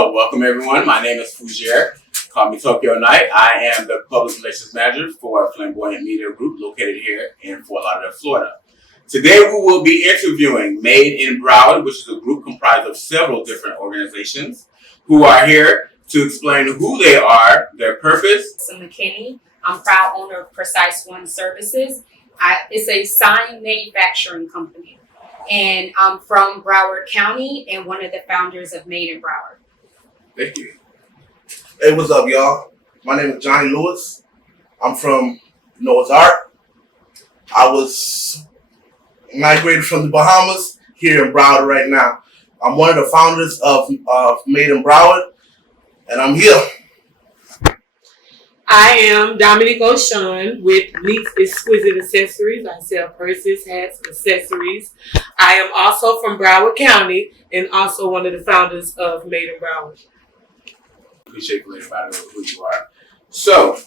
So, welcome everyone. My name is Fougere. Call me Tokyo Knight. I am the Public Relations Manager for Flamboyant Media Group located here in Fort Lauderdale, Florida. Today we will be interviewing Made In Broward, which is a group comprised of several different organizations who are here to explain who they are, their purpose. I'm McKinney. I'm proud owner of Precise One Services. It's a sign manufacturing company. And I'm from Broward County and one of the founders of Made In Broward. Thank you. Hey, what's up, y'all? My name is Johnny Lewis. I'm from Noah's Ark. I was migrated from the Bahamas here in Broward right now. I'm one of the founders of Made In Broward, and I'm here. I am Dominique O'Shawn with Neat's Exquisite Accessories. I sell purses, hats, accessories. I am also from Broward County and also one of the founders of Made In Broward. Appreciate you about who you are. So,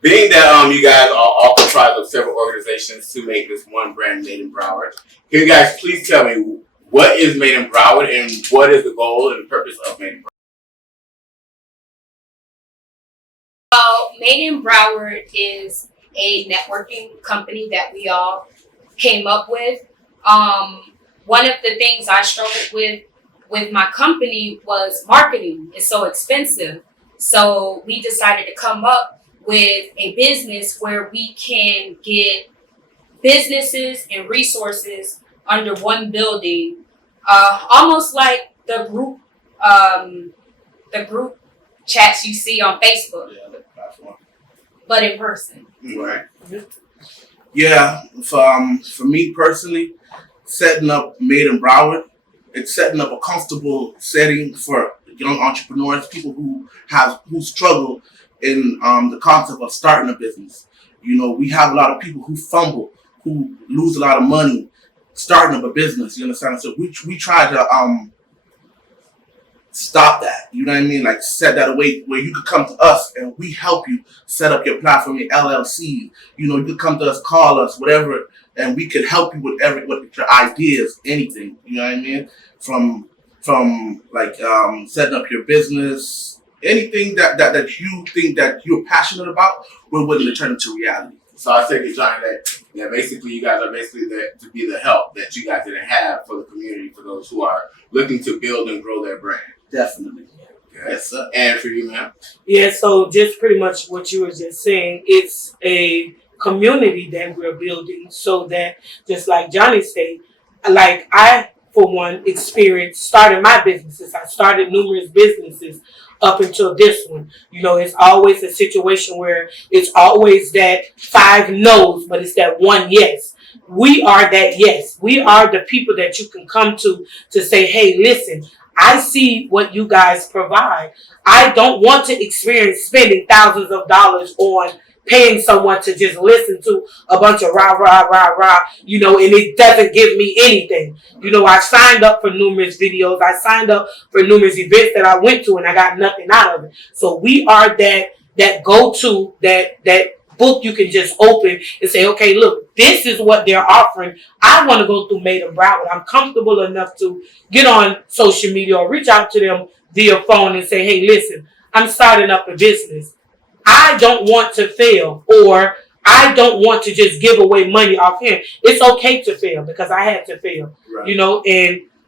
being that you guys are all comprised of several organizations to make this one brand Made In Broward, can you guys please tell me what is Made In Broward and what is the goal and purpose of Made In Broward? Well, Made In Broward is a networking company that we all came up with. One of the things I struggled with my company was marketing. It's so expensive. So we decided to come up with a business where we can get businesses and resources under one building, almost like the group chats you see on Facebook, but in person. Right. Yeah, for me personally, setting up Made In Broward, it's setting up a comfortable setting for young entrepreneurs, people who struggle in the concept of starting a business. You know, we have a lot of people who fumble, who lose a lot of money starting up a business. You understand? So we try to stop that. You know what I mean? Like set that away where you could come to us and we help you set up your platform, your LLC. You know, you could come to us, call us, whatever, and we could help you with with your ideas, anything. You know what I mean? From like setting up your business, anything that you think that you're passionate about, we're willing to turn into reality. So I take it, Johnny, that basically you guys are basically there to be the help that you guys didn't have for the community, for those who are looking to build and grow their brand. Definitely. Okay. Yes, sir. And for you, ma'am? Yeah, so just pretty much what you were just saying, it's a community that we're building so that, just like Johnny said, like I, for one, experienced starting my businesses. I started numerous businesses up until this one. You know, it's always a situation where it's always that 5 no's, but it's that 1 yes. We are that yes. We are the people that you can come to say, hey, listen, I see what you guys provide. I don't want to experience spending thousands of dollars on paying someone to just listen to a bunch of rah, rah, rah, rah, you know, and it doesn't give me anything. You know, I signed up for numerous videos. I signed up for numerous events that I went to and I got nothing out of it. So we are that go-to, that book you can just open and say, okay, look, this is what they're offering. I want to go through Made In Broward. I'm comfortable enough to get on social media or reach out to them via phone and say, hey, listen, I'm starting up a business. I don't want to fail, or I don't want to just give away money off here. It's okay to fail because I had to fail, right. You know,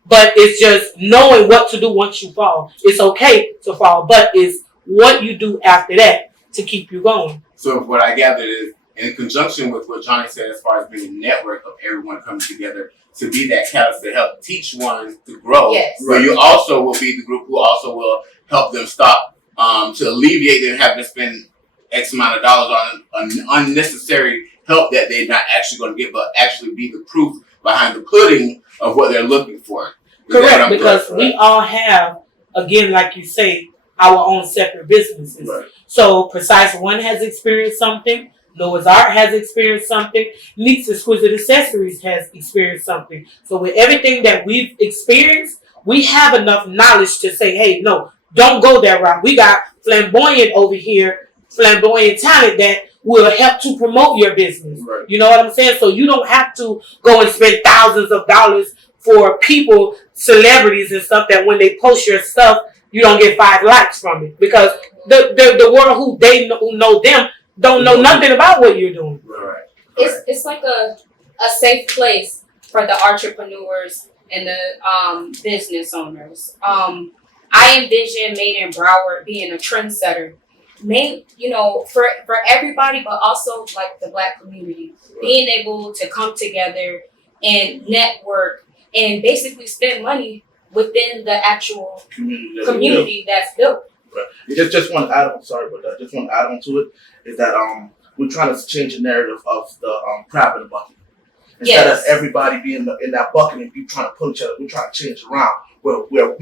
but it's just knowing what to do once you fall. It's okay to fall, but it's what you do after that to keep you going. So what I gathered is, in conjunction with what Johnny said as far as being a network of everyone coming together to be that catalyst to help teach one to grow, yes. Where you also will be the group who also will help them stop to alleviate them having to spend X amount of dollars on unnecessary help that they're not actually going to get, but actually be the proof behind the pudding of what they're looking for. Correct, because we all have, again, like you say, our own separate businesses. Right. So Precise One has experienced something. Noah's Ark has experienced something. Neat's Exquisite Accessories has experienced something. So with everything that we've experienced, we have enough knowledge to say, hey, no, don't go that route. We got Flamboyant over here, Flamboyant talent that will help to promote your business. Right. You know what I'm saying? So you don't have to go and spend thousands of dollars for people, celebrities and stuff, that when they post your stuff, you don't get 5 likes from it because the world who know them don't know nothing about what you're doing. Right. It's like a safe place for the entrepreneurs and the business owners. I envision Made in Broward being a trendsetter, for everybody, but also like the Black community, being able to come together and network and basically spend money within the actual community that's built. Right. Just want to add on. Sorry about that. Just want to add on to it is that we're trying to change the narrative of the crab in the bucket. Instead of everybody being in that bucket and be trying to pull each other, we're trying to change it around where we're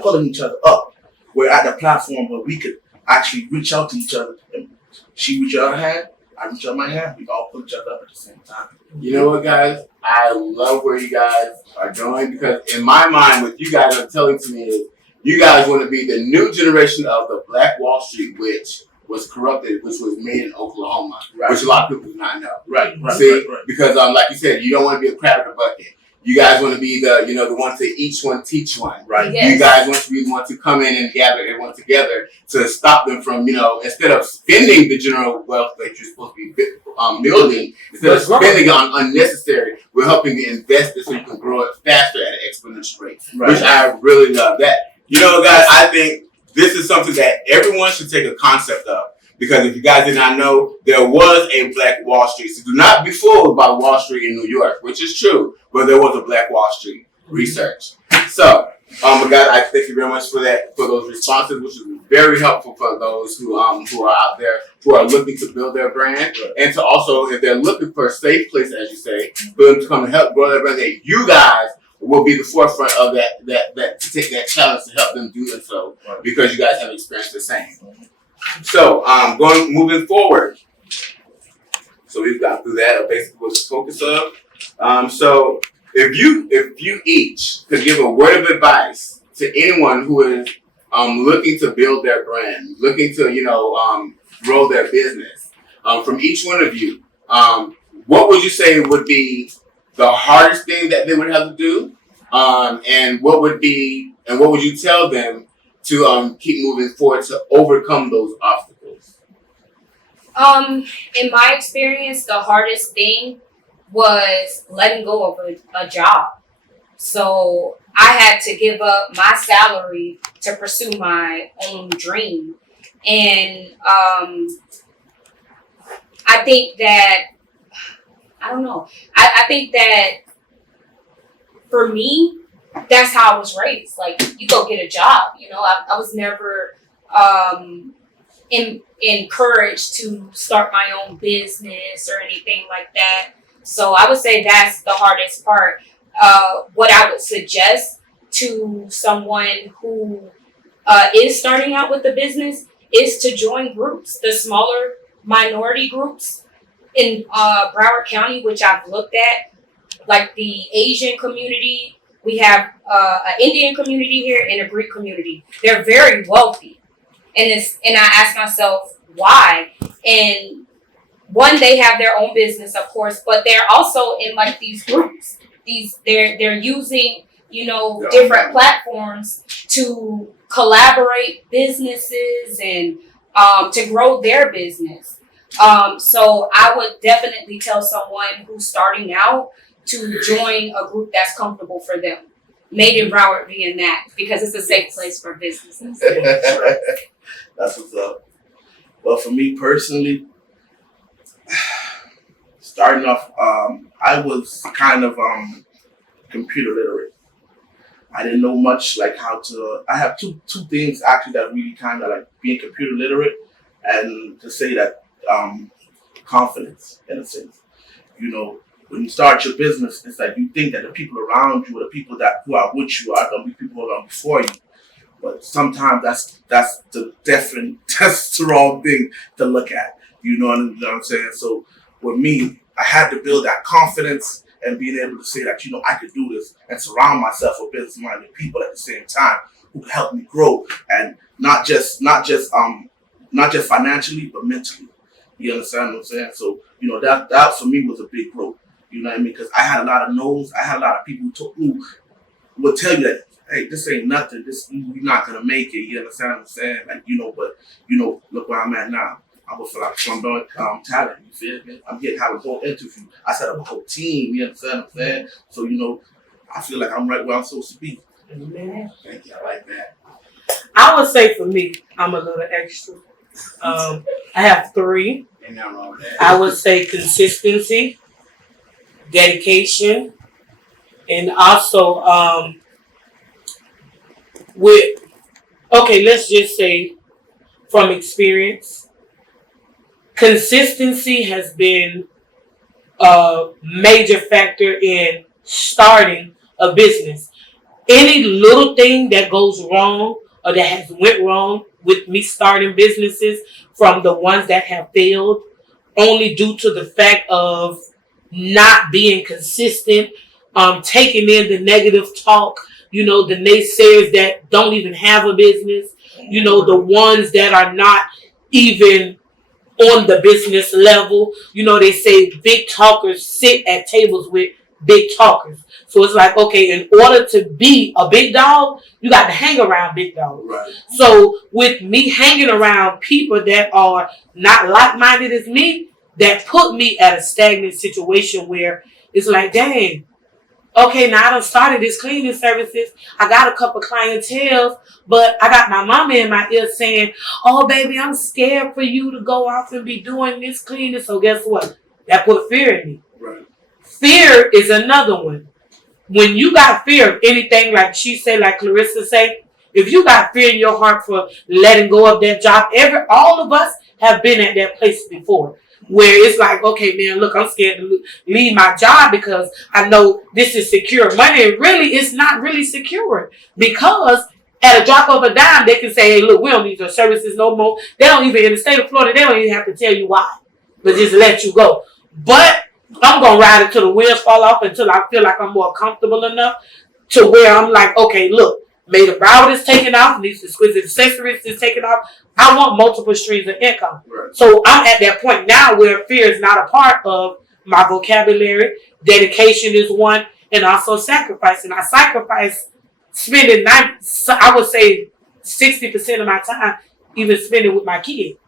pulling each other up. We're at the platform where we could actually reach out to each other. And she reach out her hand, I reach out my hand. We all pull each other up at the same time. You know what, guys? I love where you guys are going because in my mind, what you guys are telling to me is you guys want to be the new generation of the Black Wall Street, which was corrupted, which was made in Oklahoma, which a lot of people do not know. Right. See, because like you said, you don't want to be a crab in a bucket. You guys want to be the ones to each one teach one. Right. Yes. You guys want to be the ones to come in and gather everyone together to stop them from, instead of spending the general wealth that you're supposed to be building, instead of spending on unnecessary, we're helping to invest it so you can grow it faster at an exponential rate, which I really love. That, guys, I think this is something that everyone should take a concept of. Because if you guys did not know, there was a Black Wall Street. So do not be fooled by Wall Street in New York, which is true, but there was a Black Wall Street research. So, guys, I thank you very much for those responses, which is very helpful for those who are out there who are looking to build their brand, and to also, if they're looking for a safe place, as you say, for them to come and help grow their brand, that you guys will be the forefront of that to take that challenge to help them do so, because you guys have experienced the same. So, moving forward. So we've got through that, basically what the focus of. So if you each could give a word of advice to anyone who is looking to build their brand, looking to grow their business, from each one of you, what would you say would be the hardest thing that they would have to do, and what would you tell them to keep moving forward to overcome those obstacles? In my experience, the hardest thing was letting go of a job. So I had to give up my salary to pursue my own dream. And I think that, I think that for me, that's how I was raised. Like, you go get a job. I was never encouraged to start my own business or anything like that. So I would say that's the hardest part. What I would suggest to someone who is starting out with the business is to join groups, the smaller minority groups in Broward County, which I've looked at, like the Asian community. We have an Indian community here and a Greek community. They're very wealthy. And I ask myself, why? And one, they have their own business, of course, but they're also in like these groups. They're using, different platforms to collaborate businesses and to grow their business. So I would definitely tell someone who's starting out to join a group that's comfortable for them. Made in Broward being that, because it's a safe place for businesses. That's what's up. Well, for me personally, starting off, I was kind of computer literate. I didn't know much like how to. I have two things actually that really kind of like being computer literate, and to say that confidence in a sense. When you start your business, it's like you think that the people around you or the people who are with you are going to be people who are before you. But sometimes that's the wrong thing to look at. You know what I'm saying? So with me, I had to build that confidence and being able to say that, I could do this and surround myself with business-minded people at the same time who can help me grow, and not just financially, but mentally. You understand what I'm saying? So, that for me was a big growth. You know what I mean? Because I had a lot of no's. I had a lot of people who will tell you that, hey, this ain't nothing. You're not gonna make it. You understand what I'm saying? Like, but look where I'm at now. I would feel like flamboyant talent. You feel me? I'm getting have a whole interview. I set up a whole team. You understand what I'm saying? So I feel like I'm right where I'm supposed to be. Amen. Thank you. I like that. I would say for me, I'm a little extra. I have 3. Ain't nothing wrong with that. I would say consistency, dedication, and also let's just say from experience, consistency has been a major factor in starting a business. Any little thing that goes wrong or that has went wrong with me starting businesses, from the ones that have failed only due to the fact of not being consistent, taking in the negative talk, the naysayers that don't even have a business, the ones that are not even on the business level. They say big talkers sit at tables with big talkers. So it's like, okay, in order to be a big dog, you got to hang around big dogs. Right. So with me hanging around people that are not like-minded as me, that put me at a stagnant situation where it's like, dang, okay, now I done started this cleaning services. I got a couple clientele, but I got my mama in my ear saying, oh, baby, I'm scared for you to go off and be doing this cleaning. So guess what? That put fear in me. Right. Fear is another one. When you got fear of anything, like she said, like Clarissa say, if you got fear in your heart for letting go of that job, all of us have been at that place before, where it's like, okay, man, look, I'm scared to leave my job because I know this is secure money. And really, it's not really secure, because at a drop of a dime, they can say, hey, look, we don't need your services no more. They don't even, in the state of Florida, they don't even have to tell you why, but just let you go. But I'm going to ride it till the wheels fall off, until I feel like I'm more comfortable enough to where I'm like, okay, look, Made In Broward is taking off, and these exquisite accessories is taking off. I want multiple streams of income. Right. So I'm at that point now where fear is not a part of my vocabulary. Dedication is one, and also sacrifice. And I sacrifice spending, I would say 60% of my time even spending with my kid.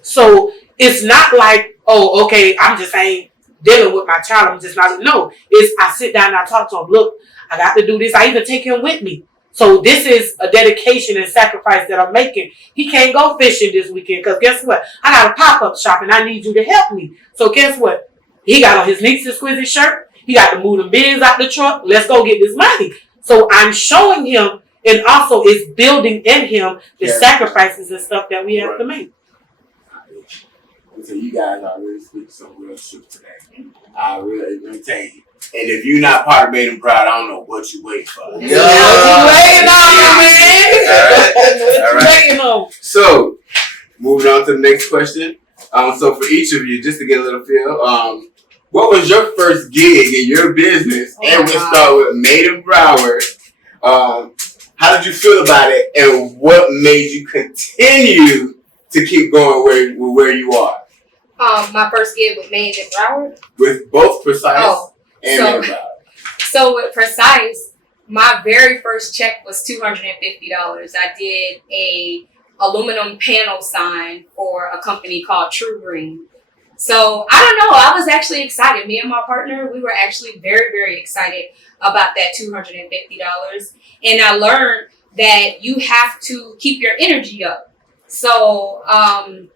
So it's not like, oh, okay, I'm just ain't dealing with my child. I'm just not. No, it's I sit down and I talk to him. Look, I got to do this. I even take him with me. So this is a dedication and sacrifice that I'm making. He can't go fishing this weekend because guess what? I got a pop-up shop and I need you to help me. So guess what? He got on his Neeks Exquisite shirt. He got to move them bins out the truck. Let's go get this money. So I'm showing him, and also it's building in him the sacrifices and stuff that we have to make. So you guys are really speaking some real truth today. Let me tell you. And if you're not part of Made In Broward, I don't know what you wait for. Yeah. What you waiting on? So, moving on to the next question. So for each of you, just to get a little feel, what was your first gig in your business? And we'll start with Made In Broward. How did you feel about it, and what made you continue to keep going where you are? My first gig with Made In Broward. With both Precise and Made In Broward. So with Precise, my very first check was $250. I did a aluminum panel sign for a company called True Green. So I don't know, I was actually excited. Me and my partner, we were actually very, very excited about that $250. And I learned that you have to keep your energy up. So, oh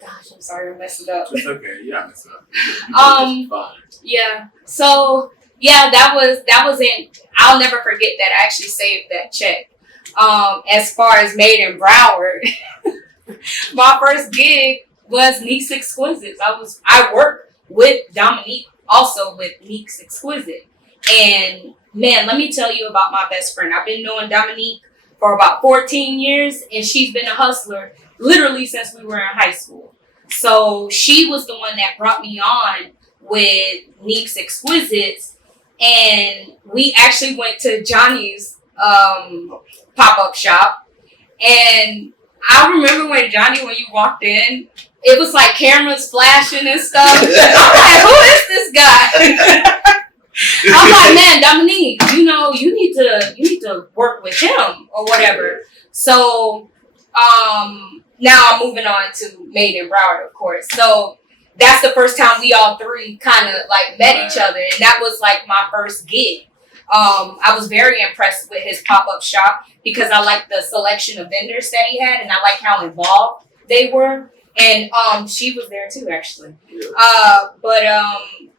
gosh, I'm sorry, I messed it up. It's okay, yeah, I messed it up. Yeah. So yeah, that was it. I'll never forget that. I actually saved that check. As far as Made In Broward, my first gig was Neeks Exquisite. I worked with Dominique, also with Neeks Exquisite. And man, let me tell you about my best friend. I've been knowing Dominique for about 14 years, and she's been a hustler literally since we were in high school. So she was the one that brought me on with Neeks Exquisites, and we actually went to Johnny's pop-up shop, and I remember when Johnny, when you walked in, it was like cameras flashing and stuff. I'm like, who is this guy? I'm like, man, Dominique, you know, you need to work with him or whatever. So, now I'm moving on to Made in Broward, of course. So that's the first time we all three kind of like met each other, and that was like my first gig. I was very impressed with his pop-up shop because I liked the selection of vendors that he had, and I liked how involved they were. And she was there too, actually. But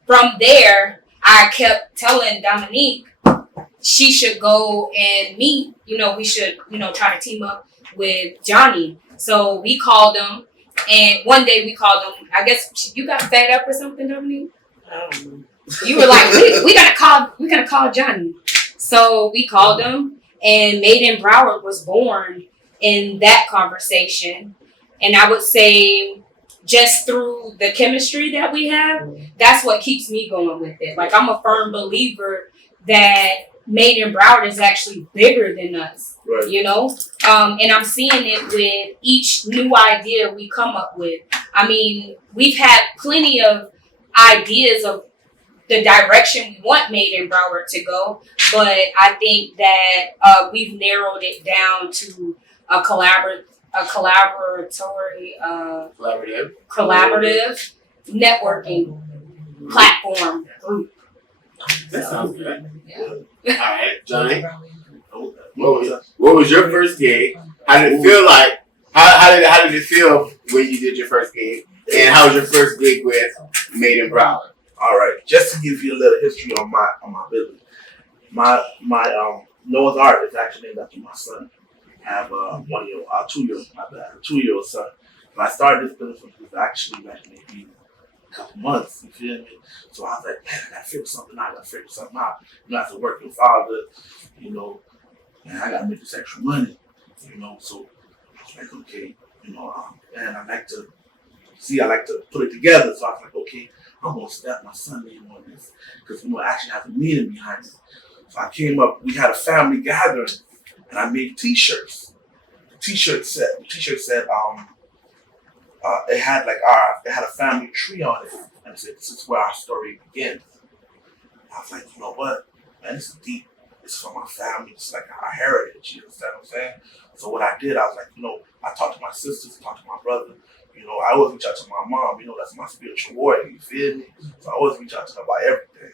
from there, I kept telling Dominique she should go and meet. You know, we should, try to team up with Johnny. So we called him, and one day we called him. I guess you got fed up or something, Dominique. You were like, we gotta call Johnny. So we called him, and Made in Broward was born in that conversation. And I would say just through the chemistry that we have, that's what keeps me going with it. Like, I'm a firm believer that Made in Broward is actually bigger than us, and I'm seeing it with each new idea we come up with. I mean, we've had plenty of ideas of the direction we want Made in Broward to go, but I think that we've narrowed it down to a collaborative networking platform group. That sounds good. Yeah. All right, Johnny. What was your first gig? How did it feel like? How did it feel when you did your first gig? And how was your first gig with Made in Broward? All right, just to give you a little history on my business. My Noah's Ark is actually named after my son. I have a 2-year-old son. When I started this business, it was actually like maybe a couple months, you feel me? So I was like, man, I gotta figure something out. As a working father, man, I gotta make this extra money, So I was like, okay, and I like to put it together. So I was like, okay, I'm gonna step my son name on this because it actually has a meaning behind it. So I came up, we had a family gathering, and I made T-shirts. The T-shirt said, it had a family tree on it, and it said, "This is where our story begins." I was like, you know what, man, this is deep. It's for my family. It's like our heritage. You understand what I'm saying? So what I did, I was like, I talked to my sisters, talked to my brother. I always reach out to my mom. That's my spiritual warrior. You feel me? So I always reach out to her about everything.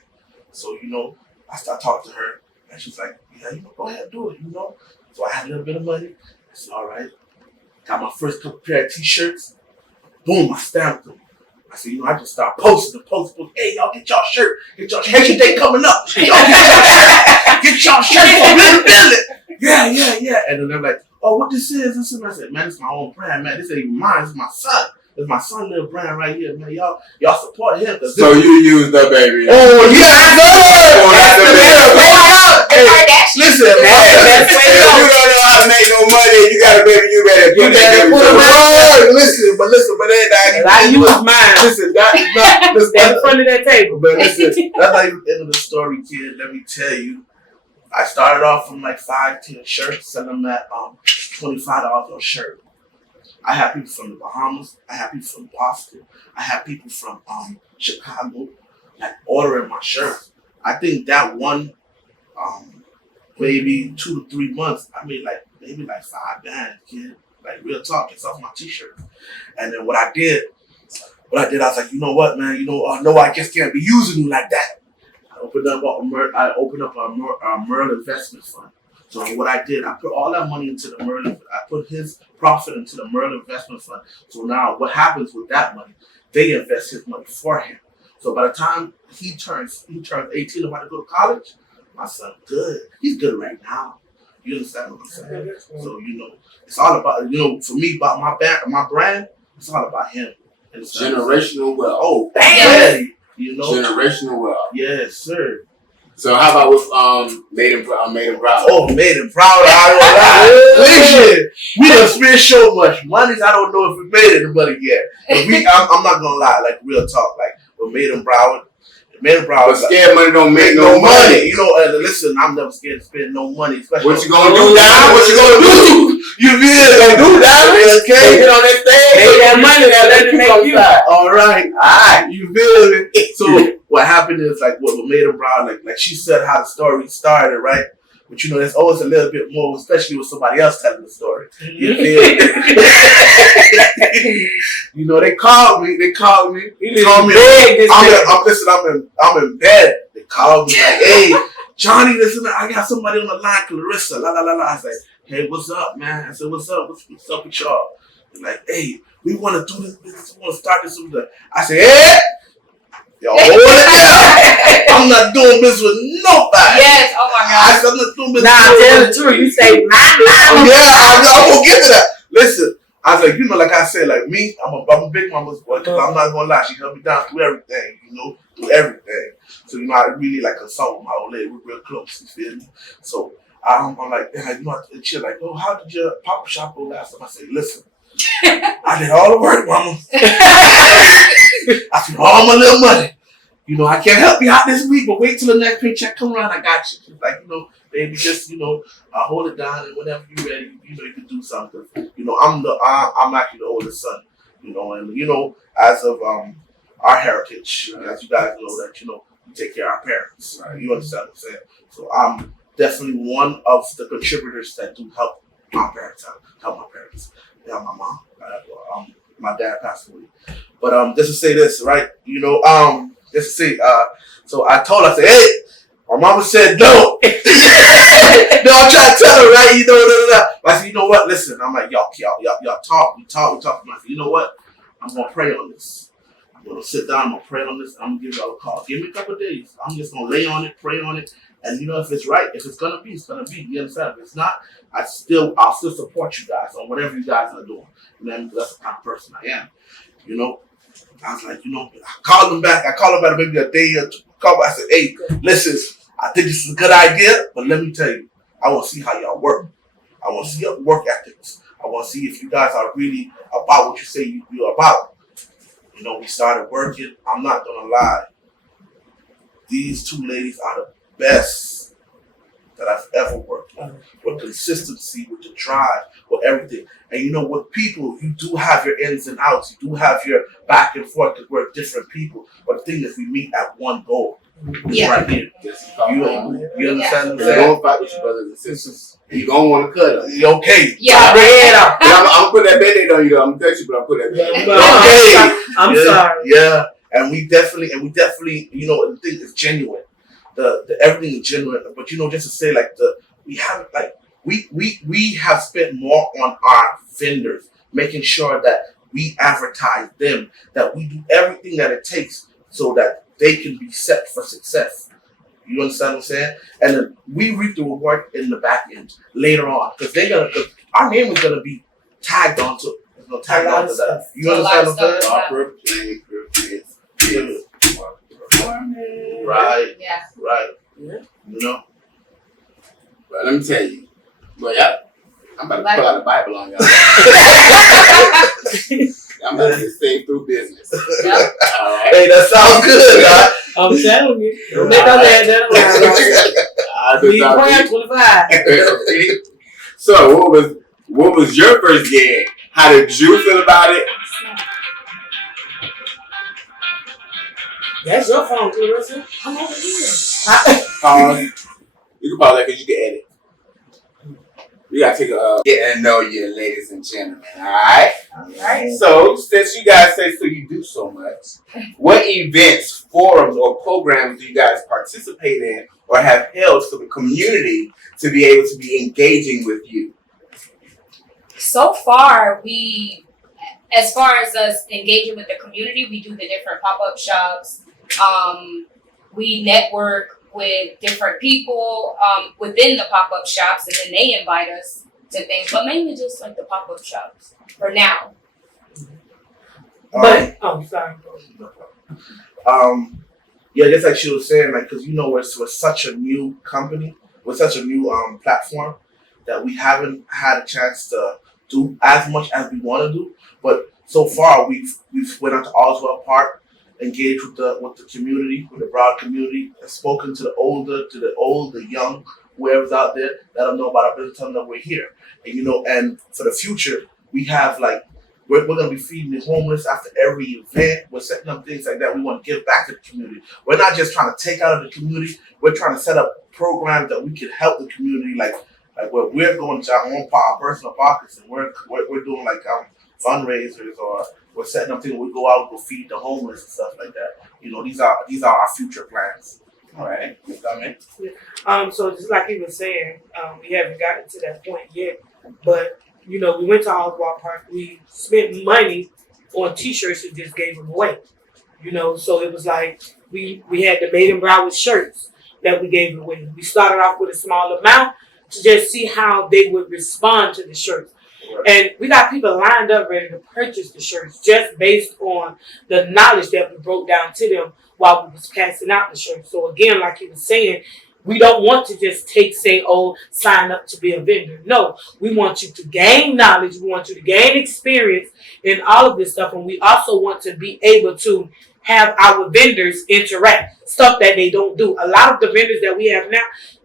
So I started talking to her, and she's like, "Yeah, go ahead, do it." So I had a little bit of money. I said, "All right." Got my first couple pair of T-shirts. Boom, I stamped them. I said, I just started posting the post. Hey, y'all get y'all shirt. Get y'all Haitian Day coming up. Y'all get y'all shirt for building. Yeah. And then they're like, "Oh, what this is?" I said, "Man, it's my own brand, man. This ain't even mine. It's my son. It's my son's little brand right here, man. Y'all support him." So you used the baby. Oh, yeah, I know. That's the baby. Listen, you don't know how to make no money. You got a baby. You better put it. Listen, but I use mine. Listen, that's in front of that table. But listen, that's not even the end of the story, kid. Let me tell you. I started off from like 5-10 shirts, selling them at $25 a shirt. I had people from the Bahamas. I had people from Boston. I had people from Chicago, like ordering my shirts. I think that one, maybe 2 to 3 months, I made maybe 5 bands, kid. Like real talk, it's off my T-shirt. And then what I did, I was like, you know what, man? No, I just can't be using you like that. I opened up a Merle investment fund. So what I did, I put all that money into the Merle. I put his profit into the Merle investment fund. So now what happens with that money? They invest his money for him. So by the time he turns 18 about to go to college, my son good. He's good right now. You understand what I'm saying? So it's all about for me, about my brand. It's all about him. Generational wealth. Oh, damn. Generational wealth. Yes, sir. So how about with Made in Broward? Oh, Made in Broward. Listen, we done spent so much money. I don't know if we made anybody yet. But I'm not gonna lie, like real talk, like we're Made in Broward. But scared money don't make no money. Listen, I'm never scared to spend no money. What you gonna do now? What you gonna do? You really gonna do that? They get on that stage. Make that money, let it make you. All right. You feel me? So what happened is like what made him proud, like she said how the story started, right? But you know, there's always a little bit more, especially with somebody else telling the story. You feel me? You know, they called me. I'm in bed. They called me like, hey, Johnny, listen, I got somebody on the line, Clarissa. La la la la. I said, hey, what's up, man? I said, what's up? What's up with y'all? They're like, hey, we want to do this business. We want to start this. I said, hey. Yo, hold it down. I'm not doing business with nobody. Yes, oh my God. I'm not doing business Nah, with tell nobody. the truth. You say, my. Yeah, I'm gonna get to that. Listen, I was like, you know, like I said, like me, I'm a big mama's boy. Cause I'm not gonna lie, she helped me down through everything, you know, through everything. So you know, I really like consult with my old lady. We're real close. You feel me? So I'm like, you know, and she's like, oh, how did your pop shop go last time? I said, listen, I did all the work, mama. I spent all my little money. You know, I can't help you out this week, but wait till the next paycheck come around. I got you. She's like, you know, baby, just, you know, hold it down, and whenever you're ready, you know, you can do something. You know, I'm actually the oldest son. You know, and you know, as of our heritage, as you guys know, that you know, we take care of our parents. Right? You understand what I'm saying? So I'm definitely one of the contributors that do help my parents out, help my parents, help my mom. My dad passed away, but just to say this, right? You know, just to say, so I told her, I said, hey, my mama said no. No, I'm trying to tell her, right? You know, I said, you know what? Listen, I'm like, y'all talk. I said, you know what? I'm gonna pray on this. I'm gonna sit down. I'm gonna pray on this. I'm gonna give y'all a call. Give me a couple of days. I'm just gonna lay on it, pray on it, and you know, if it's right, if it's gonna be, it's gonna be. You understand? If it's not, I'll still support you guys on whatever you guys are doing. You know, that's the kind of person I am. You know. I was like, you know, I called him back maybe a day or two. I said, hey, listen, I think this is a good idea, but let me tell you, I want to see how y'all work. I want to see your work ethics. I want to see if you guys are really about what you say you're about. You know, we started working. I'm not going to lie. These two ladies are the best that I've ever worked with consistency, with the drive, with everything. And you know, with people, you do have your ins and outs. You do have your back and forth because we're different people. But the thing is, we meet at one goal. Yeah. Right here. You understand what I'm You're saying? going to fight with your brothers and sisters. And you're going to want to cut them. Okay. Yeah. Chop their head off. I'm going to put that band-aid on you, though. I'm going to touch you, but I'm going to put that band-aid on you. Okay. I'm sorry. Yeah. And we definitely, you know, the thing is genuine. The everything is genuine. But you know, just to say like we have spent more on our vendors, making sure that we advertise them, that we do everything that it takes so that they can be set for success. You understand what I'm saying? And then we reap the reward in the back end later on because our name is gonna be tagged onto that. You understand what I'm saying? Right. Yeah. Right. Yeah. You know? But let me tell you. But yeah, I'm about to pull out the Bible on y'all. I'm about to get saved through business. Yep. All right. Hey, that sounds good, huh? I'm telling you. Don't make us add that around. Be praying 25. So, what was your first gig? How did you feel about it? That's your phone, Clarissa. Come over here. You can pause that because you can edit. We gotta take a get to know you, ladies and gentlemen. All right. So, since you guys say so, you do so much. What events, forums, or programs do you guys participate in or have held for the community to be able to be engaging with you? So far, as far as us engaging with the community, we do the different pop-up shops. We network with different people within the pop-up shops, and then they invite us to things, but mainly just like the pop-up shops for now. But sorry. Yeah, just like she was saying, like, because you know, we're such a new company, we're such a new platform that we haven't had a chance to do as much as we want to do. But so far, we've went out to Oswald Park, engaged with the community, with the Broward community, and spoken to the old, the young, whoever's out there, let them know about our business, tell them that we're here. And you know, and for the future, We have like we're gonna be feeding the homeless after every event. We're setting up things like that. We want to give back to the community. We're not just trying to take out of the community. We're trying to set up programs that we can help the community, like where we're going to our own personal pockets, and we're doing like fundraisers, or we're setting up things. We go out, go feed the homeless and stuff like that. You know, these are our future plans. All right, So just like he was saying, we haven't gotten to that point yet, but you know, we went to Oswald Park. We spent money on T-shirts and just gave them away. You know, so it was like we had the Made in Broward shirts that we gave away. We started off with a small amount to just see how they would respond to the shirts. Right. And we got people lined up ready to purchase the shirts just based on the knowledge that we broke down to them while we was passing out the shirts. So again, like he was saying, we don't want to just sign up to be a vendor. No, we want you to gain knowledge. We want you to gain experience in all of this stuff. And we also want to be able to have our vendors interact, stuff that they don't do. A lot of the vendors that we have now,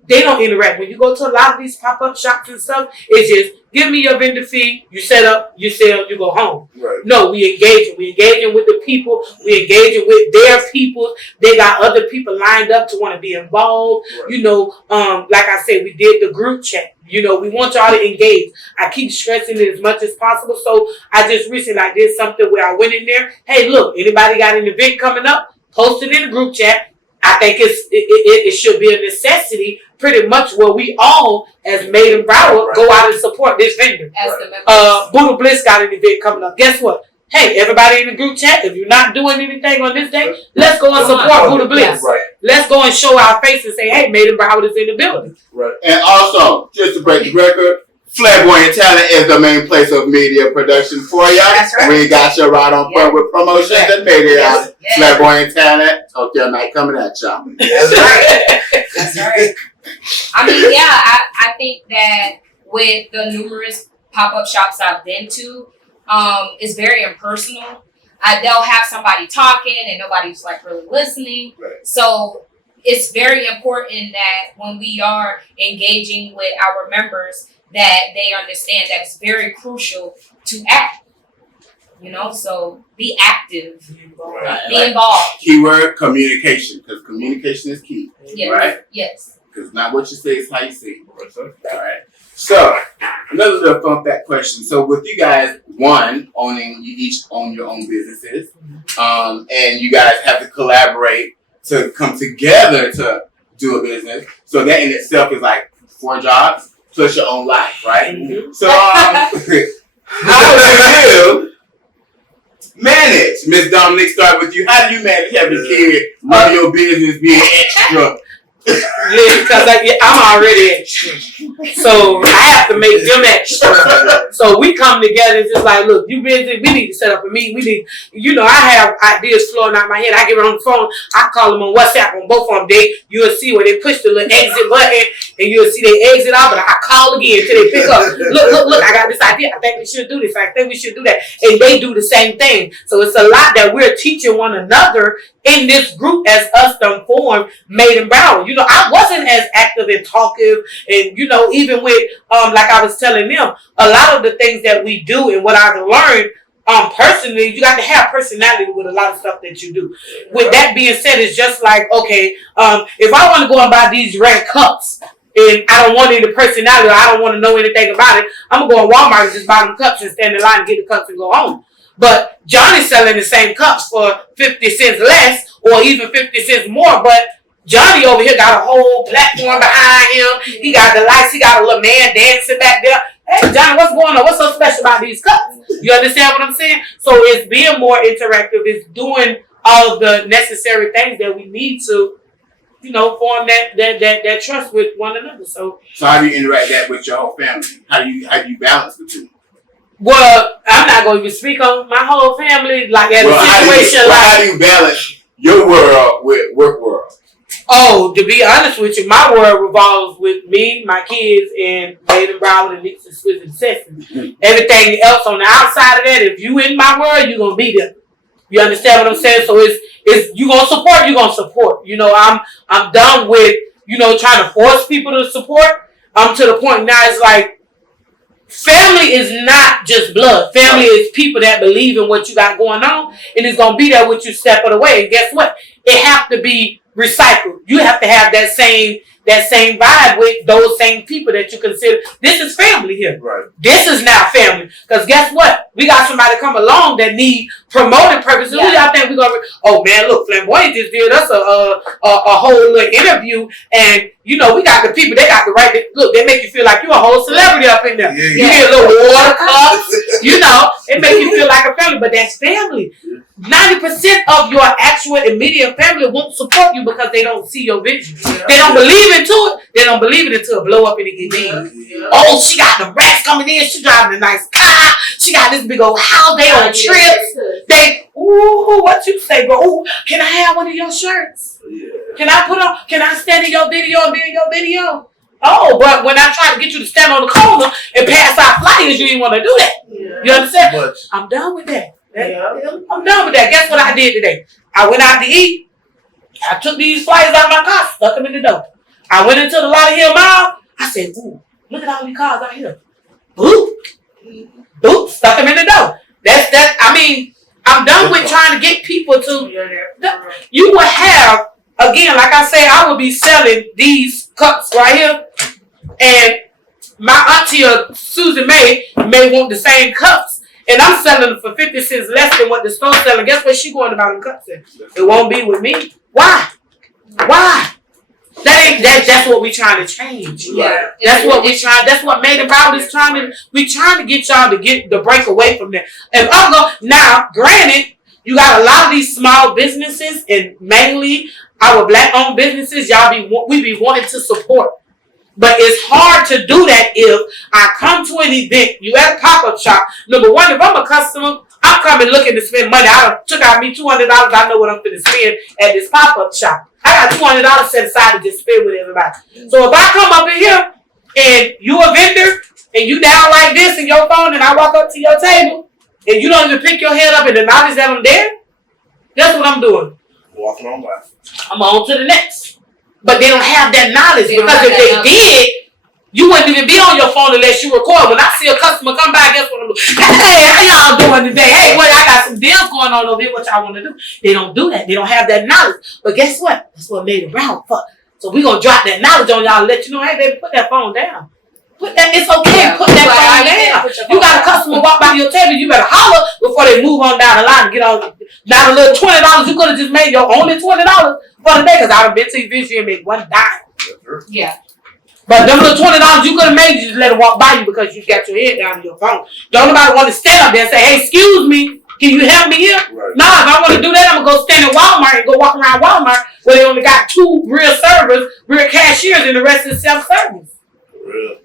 they don't interact. When you go to a lot of these pop-up shops and stuff, it's just, give me your vendor fee, you set up, you sell, you go home. Right. No, we engaging. We engaging with the people. We engaging with their people. They got other people lined up to want to be involved. Right. You know, like I said, we did the group chat. You know, we want y'all to engage. I keep stressing it as much as possible. So I just recently I did something where I went in there. Hey, look, anybody got an event coming up? Post it in the group chat. I think it should be a necessity, pretty much, where we all, as Made in Broward, go out and support this vendor. As the members. Buddha Bliss got an event coming up. Guess what? Hey, everybody in the group chat, if you're not doing anything on this day, let's go and support Buddha Bliss. Right. Let's go and show our face and say, hey, Made in Broward is in the building. Right. And also, just to break the record, Flamboyant Talent is the main place of media production for y'all. That's right. We got you right on point with promotions and media. Yes. Yes. Flamboyant Talent, Tokyo Night coming at y'all. That's right. That's right. I mean, yeah, I think that with the numerous pop-up shops I've been to, it's very impersonal. They'll have somebody talking and nobody's like really listening. Right. So it's very important that when we are engaging with our members, that they understand that it's very crucial to act. You know, so be active, be involved. Keyword communication, because communication is key. Yes. Right? Yes. Because not what you say is how you say it. All right. So another little fun fact question. So with you guys, you each own your own businesses, and you guys have to collaborate to come together to do a business. So that in itself is like 4 jobs plus your own life, right? Mm-hmm. So how do you manage? Miss Dominique, start with you. How do you manage having a kid, run your business, being extra? Yeah, because I'm already extra. So I have to make them extra. So we come together and just like, look, you busy? We need to set up a meeting. We need, I have ideas flowing out my head. I get on the phone. I call them on WhatsApp on both of them. You'll see where they push the little exit button and you'll see they exit out, but I call again until they pick up. Look, I got this idea. I think we should do this. I think we should do that. And they do the same thing. So it's a lot that we're teaching one another in this group as us done formed Made in Broward. I wasn't as active and talkative, and even with like I was telling them, a lot of the things that we do and what I've learned personally, you got to have personality with a lot of stuff that you do. With that being said, it's just like, okay, if I want to go and buy these red cups and I don't want any personality, or I don't want to know anything about it, I'm gonna go to Walmart and just buy them cups and stand in line and get the cups and go home. But Johnny's selling the same cups for 50 cents less or even 50 cents more. But Johnny over here got a whole platform behind him. He got the lights. He got a little man dancing back there. Hey, Johnny, what's going on? What's so special about these cups? You understand what I'm saying? So it's being more interactive. It's doing all of the necessary things that we need to, form that trust with one another. So how do you interact that with your whole family? How do you balance the two? Well, I'm not going to even speak on my whole family, like at a situation how do you balance your world with work world? Oh, to be honest with you, my world revolves with me, my kids, and Made in Broward and Nick's Exquisite Sessions. Everything else on the outside of that, if you in my world, you're going to be there. You understand what I'm saying? So it's you going to support, you're going to support. I'm done with, trying to force people to support. To the point now, it's like, family is not just blood. Family is people that believe in what you got going on, and it's gonna be there with you step of the way. And guess what? It have to be recycled. You have to have that same vibe with those same people that you consider. This is family here. Right. This is now family. Because guess what? We got somebody come along that need promoting purposes. Yeah. Who y'all think we gonna? Oh man, look, Flamboyant just did us a whole little interview, and you know we got the people. They got the right. Look, they make you feel like you a whole celebrity up in there. Yeah, You get a little water cups. You know, it make you feel like a family. But that's family. 90% of your actual immediate family won't support you because they don't see your vision. Yeah. They don't believe into it. They don't believe it until it blow up and it get big. Yeah. Oh, she got the racks coming in. She driving a nice car. She got this big old house. They on trips. They, ooh, what you say, bro? Ooh, can I have one of your shirts? Yeah. Can I stand in your video and be in your video? Oh, but when I try to get you to stand on the corner and pass out flyers, you didn't want to do that. Yeah. You understand? Much. I'm done with that. Yeah. I'm done with that. Guess what I did today? I went out to eat. I took these flyers out of my car, stuck them in the door. I went into the Lottie Hill Mall. I said, ooh, look at all these cars out here. Boop. Boop. Stuck them in the door. I mean, I'm done with trying to get people to. You will have, again, like I say, I will be selling these cups right here. And my auntie Susan may want the same cups. And I'm selling them for 50 cents less than what the store's selling. Guess what she going to buy them cups in? It won't be with me. Why? That's what we trying to change. Yeah. That's what we trying. That's what Made In Broward is trying to. We trying to get y'all to get the break away from that. And I'm going now. Granted, you got a lot of these small businesses, and mainly our black-owned businesses. We be wanting to support. But it's hard to do that if I come to an event, you at a pop-up shop. Number one, if I'm a customer, I'm coming looking to spend money. I took out me $200. I know what I'm going to spend at this pop-up shop. I got $200 set aside to just spend with everybody. So if I come up in here and you a vendor and you down like this in your phone and I walk up to your table and you don't even pick your head up and acknowledge that I'm there, guess what I'm doing? Walking on by. I'm on to the next. But they don't have that knowledge because if they did, you wouldn't even be on your phone unless you record. When I see a customer come by, guess what I'm doing? Hey, how y'all doing today? Hey, well, I got some deals going on over here. What y'all want to do? They don't do that. They don't have that knowledge. But guess what? That's what Made In Broward for. So we're going to drop that knowledge on y'all and let you know, hey, baby, put that phone down. It's okay. Yeah, put that phone down. You got a customer walk by your table, you better holler before they move on down the line and get on. Now a little $20 you could have just made your only $20 for the day because I would have been to your vision and made one dime. Yeah. But them little $20 you could have made, you just let them walk by you because you got your head down on your phone. Don't nobody want to stand up there and say, hey, excuse me, can you help me here? Right. Nah, if I want to do that, I'm going to go stand in Walmart and go walk around Walmart where they only got 2 real servers, real cashiers, and the rest is self-service. Real.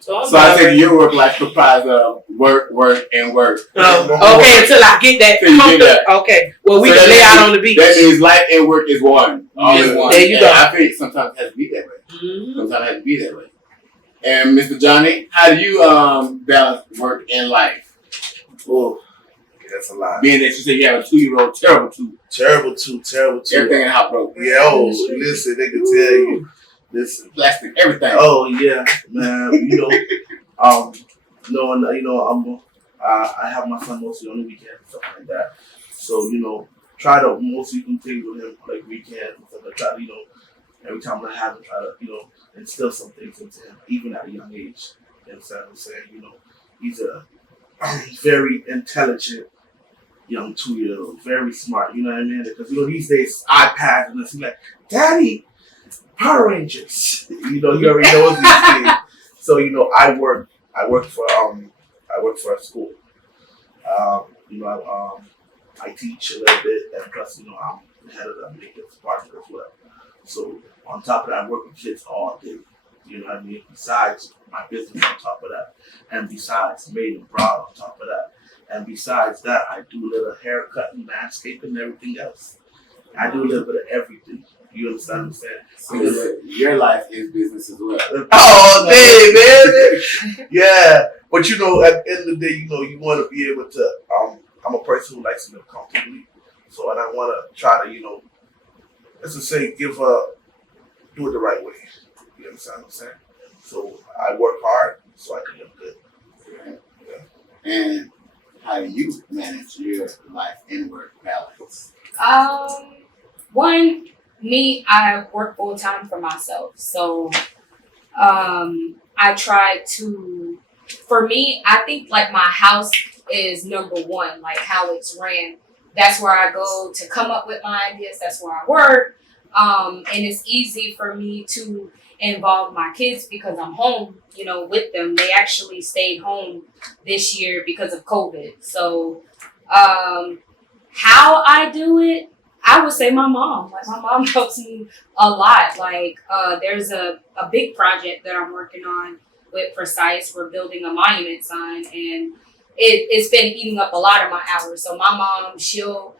So I think your work life comprised of work, and work. Okay, until I get that. Till you get that. Okay, well, we So can that lay out means- on the beach. That means life and work is one. All Yeah, is one. there you And go. I think sometimes it has to be that way. Mhm. Sometimes it has to be that way. And Mr. Johnny, how do you balance work and life? Oh, that's a lot. Being that you say you have a 2-year-old, terrible 2. Terrible too. Everything in the house broke. Yeah, oh, listen, they can tell you. Listen. Plastic, everything. Oh yeah, man. I have my son mostly on the weekends and stuff like that. So try to mostly do things with him like weekends and stuff like that. Every time I have him, try to instill some things into him, even at a young age. You understand what I'm saying? He's a very intelligent young 2-year-old, very smart. You know what I mean? Because these days iPads and this, he's like, Daddy, Power Rangers. He already knows these things. So I work for a school. I teach a little bit, and plus I'm the head of the maintenance department as well. So on top of that, I work with kids all day. You know what I mean? Besides my business on top of that, and besides Made In Broward on top of that, and besides that, I do a little haircut and landscaping and everything else. I do a little bit of everything. You understand what I'm saying? So your life is business as well. Oh, dang, man. Yeah. But at the end of the day, you want to be able to, I'm a person who likes to live comfortably. So, and I want to try to, let's just say, do it the right way. You understand what I'm saying? So I work hard so I can live good. Yeah. And how do you manage your life and work balance? One, me, I work full time for myself. So I try to, for me, I think like my house is number one, like how it's ran. That's where I go to come up with my ideas. That's where I work. And it's easy for me to involve my kids because I'm home, with them. They actually stayed home this year because of COVID. So, how I do it, I would say my mom. Like my mom helps me a lot. Like there's a big project that I'm working on with Precise. We're building a monument sign, and it's been eating up a lot of my hours. So my mom, she'll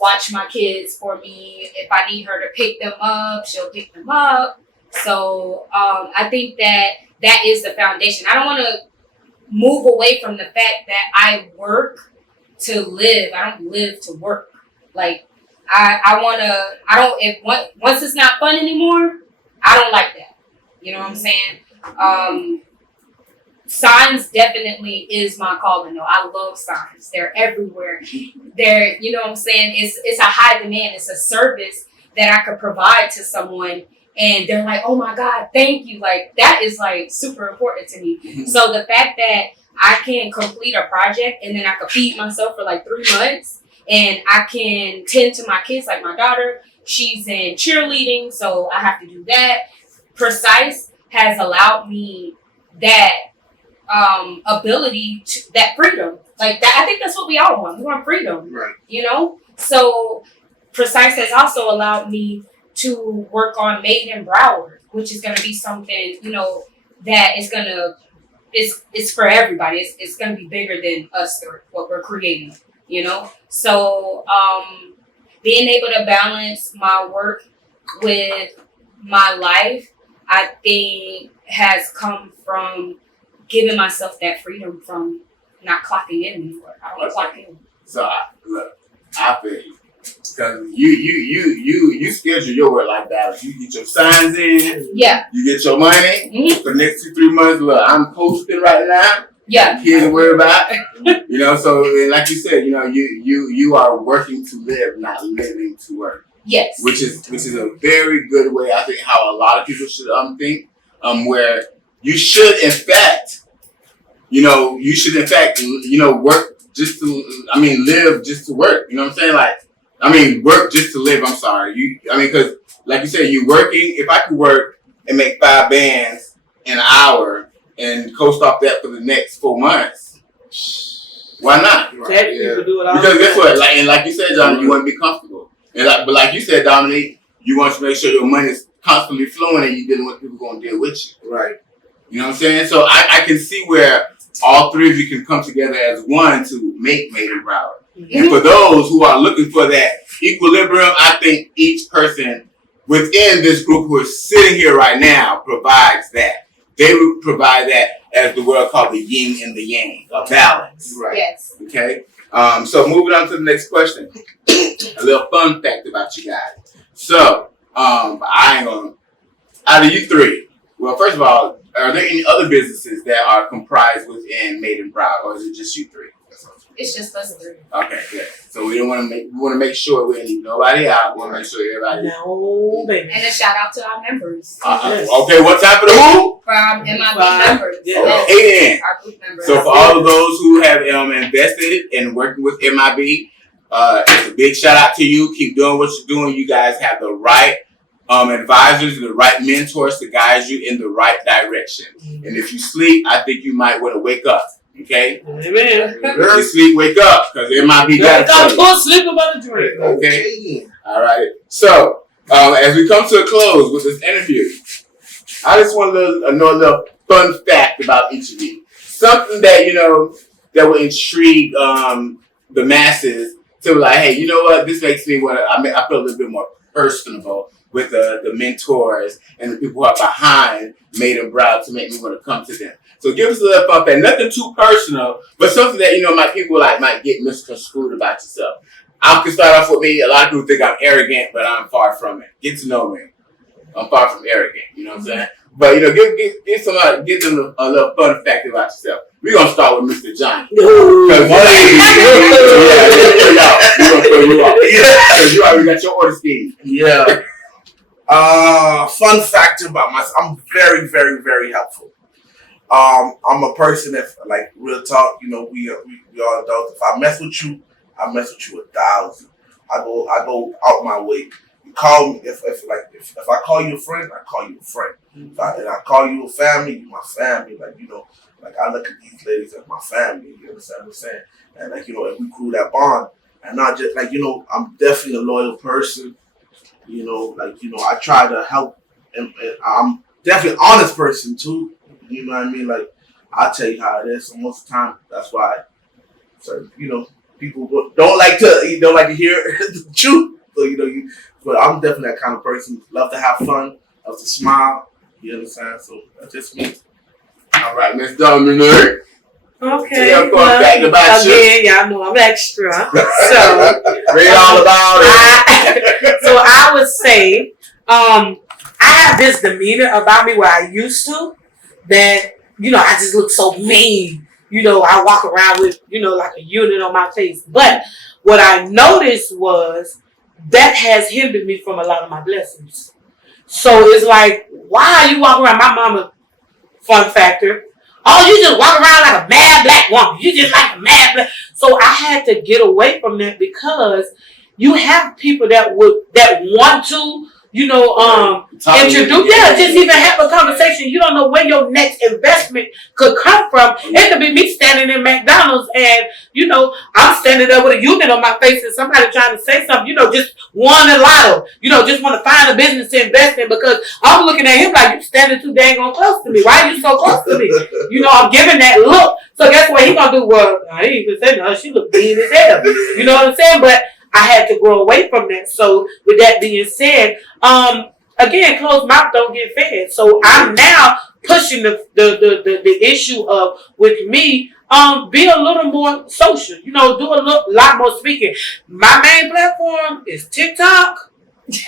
watch my kids for me. If I need her to pick them up, she'll pick them up. So I think that is the foundation. I don't want to move away from the fact that I work to live. I don't live to work. Like once it's not fun anymore, I don't like that. You know what I'm saying? Signs definitely is my calling though. I love signs. They're everywhere. You know what I'm saying? It's a high demand. It's a service that I could provide to someone and they're like, oh my God, thank you. Like that is like super important to me. So the fact that I can complete a project and then I could feed myself for like 3 months and I can tend to my kids, like my daughter, she's in cheerleading, so I have to do that. Precise has allowed me that ability to that freedom. Like that, I think that's what we all want. We want freedom. Right. So Precise has also allowed me to work on Made in Broward, which is gonna be something, that is gonna it's for everybody. It's gonna be bigger than us or what we're creating, So being able to balance my work with my life, I think has come from giving myself that freedom from not clocking in anymore. I don't clock in. So I feel you. Because you schedule your work like that. You get your signs in. Yeah. You get your money. Mm-hmm. For the next 2-3 months, look, I'm posting right now. Yeah. Kids to worry about. So and like you said, you are working to live, not living to work. Yes. Which is a very good way, I think, how a lot of people should think. Where you should in fact, work just to live just to work. You know what I'm saying? Work just to live. I'm sorry. Because like you said, you're working. If I could work and make 5 bands in an hour and coast off that for the next 4 months, why not? That you could do it all. Because guess what? Like you said, John, you want to be comfortable. But like you said, Dominique, you want to make sure your money is constantly flowing and you're dealing with people going to deal with you. Right. You know what I'm saying? So I can see where all three of you can come together as one to make Made in Broward. Mm-hmm. And for those who are looking for that equilibrium, I think each person within this group who is sitting here right now provides that. They would provide that as the world called the yin and the yang, a balance. Right. Yes. Okay? So moving on to the next question. A little fun fact about you guys. So, out of you three, well, first of all, are there any other businesses that are comprised within Made in Broward, or is it just you three? It's just us three. Okay, good. So we want to make sure we don't leave nobody out. We want to make sure everybody. No, baby. And a shout out to our members. Yes. Okay, what's time for the who? For our MIB members. Yeah. Okay. Our group members. So for all of those who have invested in working with MIB, it's a big shout out to you. Keep doing what you're doing. You guys have the right advisors, the right mentors to guide you in the right direction. And if you sleep, I think you might want to wake up. Okay? Amen. If you sleep, wake up, because it might be got to sleep about a drink. Okay? All right. So, as we come to a close with this interview, I just want to know a little fun fact about each of you. Something that, that will intrigue the masses to be like, hey, you know what? This makes me want to, I feel a little bit more personable with the mentors and the people who are behind Made in Broward to make me want to come to them. So give us a little fun fact. Nothing too personal, but something that, people might get misconstrued about yourself. I can start off with me. A lot of people think I'm arrogant, but I'm far from it. Get to know me. I'm far from arrogant. You know what I'm saying? But, give them a little fun fact about yourself. We're gonna start with Mr. Johnny. Ooh. We're gonna throw you off. Because you already got your order scheme. Yeah. Fun fact about myself: I'm very, very, very helpful. I'm a person that, like, real talk. You know, we all adults. If I mess with you, I mess with you 1,000. I go out my way. You call me if I call you a friend, I call you a friend. And I call you a family, you my family. Like, you know, like, I look at these ladies as my family. You understand what I'm saying? And, like, you know, if we grew that bond, and not just, like, you know, I'm definitely a loyal person. You know, like, you know, I try to help, and I'm definitely an honest person too. You know what I mean? Like, I'll tell you how it is. So most of the time, that's why, you know, people don't like to hear the truth. So, you know, but I'm definitely that kind of person. Love to have fun, love to smile. You understand? So that's just me. All right, Miss Dominique. Okay. Y'all know I'm extra. So read all about it. So I would say, I have this demeanor about me where I used to that, you know, I just look so mean. You know, I walk around with, you know, like a unit on my face. But what I noticed was that has hindered me from a lot of my blessings. So it's like, why are you walking around? My mama, fun factor, oh, you just walk around like a mad black woman. You just like a mad black. So I had to get away from that because you have people that want to, you know, introduce. Yeah, just even have a conversation. You don't know where your next investment could come from. It could be me standing in McDonald's and, you know, I'm standing there with a unit on my face and somebody trying to say something, you know, just won a lotto. You know, just want to find a business to invest in because I'm looking at him like, you standing too dang on close to me. Why are you so close to me? You know, I'm giving that look. So guess what he gonna do? Well, I ain't even saying no, she look mean as hell. You know what I'm saying? But I had to grow away from that. So with that being said, again, closed mouth don't get fed. So I'm now pushing the issue of, with me, be a little more social. You know, do a lot more speaking. My main platform is TikTok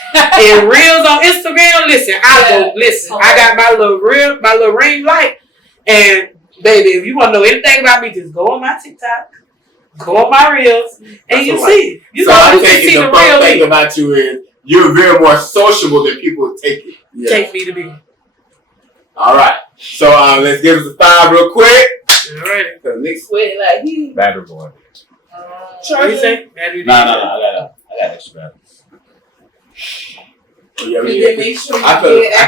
and Reels on Instagram. Listen, I got my little ring light, and baby, if you want to know anything about me, just go on my TikTok. Go on my Reels, and you see. You so know, I'm taking the real thing about you is you're very more sociable than people take it. Yeah. Take me to be. All right. So let's give us a 5 real quick. All right. Cause Nick sweating like he. Battery boy. What do you say? No. I got extra batteries. Oh, yeah, Make sure you I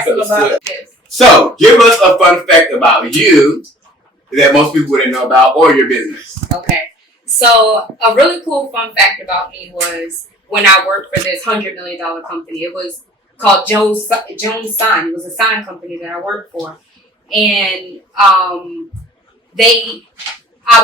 feel about this. So give us a fun fact about you that most people wouldn't know about, or your business. Okay. So a really cool fun fact about me was when I worked for this $100 million company. It was called Jones Sign. It was a sign company that I worked for. And I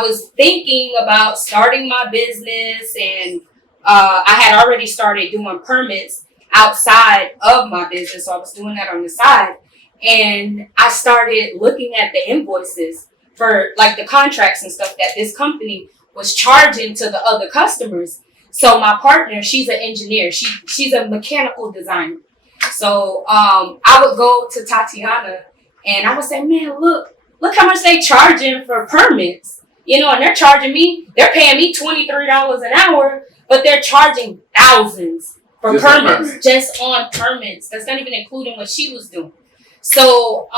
was thinking about starting my business, and I had already started doing permits outside of my business. So I was doing that on the side. And I started looking at the invoices for like the contracts and stuff that this company was charging to the other customers. So my partner, she's an engineer. She's a mechanical designer. So I would go to Tatiana and I would say, man, look how much they charging for permits. You know, and they're paying me $23 an hour, but they're charging thousands for permits, just on permits. That's not even including what she was doing. So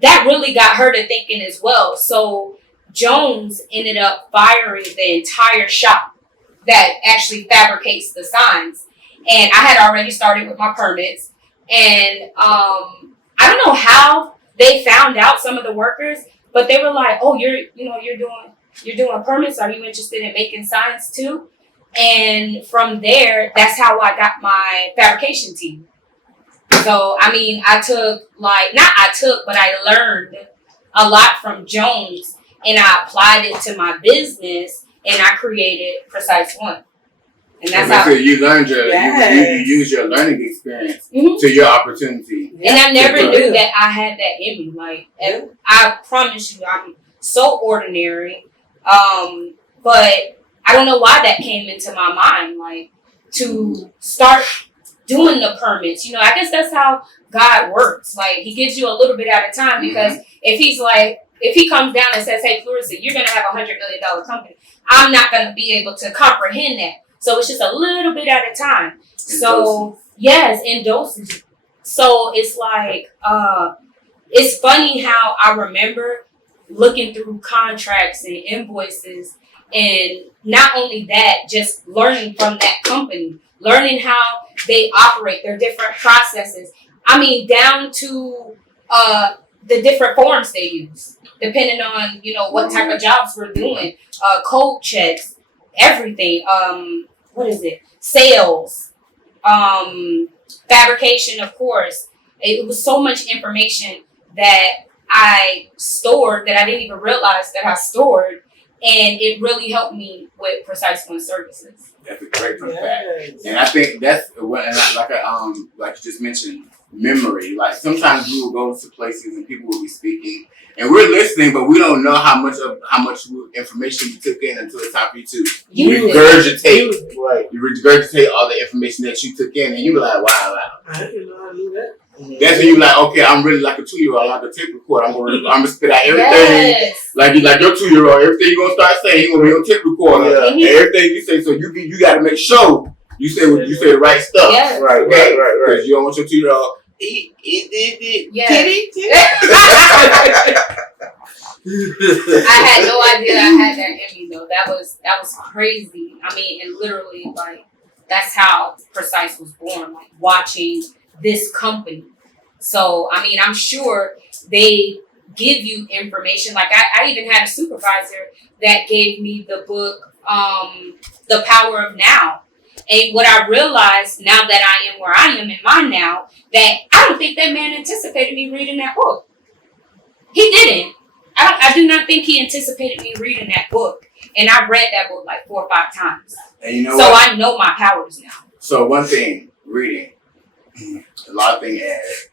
that really got her to thinking as well. So Jones ended up firing the entire shop that actually fabricates the signs. And I had already started with my permits. And I don't know how they found out, some of the workers, but they were like, oh, you're doing permits. Are you interested in making signs too? And from there, that's how I got my fabrication team. So, I mean, I learned a lot from Jones, and I applied it to my business, and I created Precise One. And that's how you learned you use your learning experience to your opportunity. And I never knew that I had that in me. Like, I promise you, I'm so ordinary. But I don't know why that came into my mind, like, to start doing the permits. I guess that's how God works. Like, he gives you a little bit at a time, because if if he comes down and says, hey, Clarissa, you're going to have $100 million company, I'm not going to be able to comprehend that. So it's just a little bit at a time. So, yes, in doses. So it's like, it's funny how I remember looking through contracts and invoices, and not only that, just learning from that company, learning how they operate, their different processes. I mean, down to the different forms they use, depending on, what type of jobs we're doing, code checks, everything. What is it? Sales, fabrication, of course. It was so much information that I stored that I didn't even realize that I stored, and it really helped me with Precise One services. That's a great fact. And I think that's what, like you just mentioned, memory. Like sometimes we will go to places and people will be speaking, and we're listening, but we don't know how much information you took in until it's time for you to regurgitate. Right. You regurgitate all the information that you took in, and you were like, wow. I didn't know I knew that. That's when you like, okay, I'm really like a 2-year-old, like a tape recorder. I'm gonna spit out everything. Yes. Like your 2-year-old, everything you're gonna start saying, you're gonna be on tape recorder. Yeah. And everything you say, so you gotta make sure you say the right stuff. Yes. Right. Because you don't want your 2-year-old. Yeah. I had no idea I had that in me though. That was crazy. I mean, and literally like that's how Precise was born, like watching this company. So I mean, I'm sure they give you information. Like I even had a supervisor that gave me the book, The Power of Now. And what I realized now that I am where I am in my now, that I don't think that man anticipated me reading that book. He didn't. I do not think he anticipated me reading that book. And I read that book like 4 or 5 times. And you know so what? I know my powers now. So one thing, reading. A lot of things.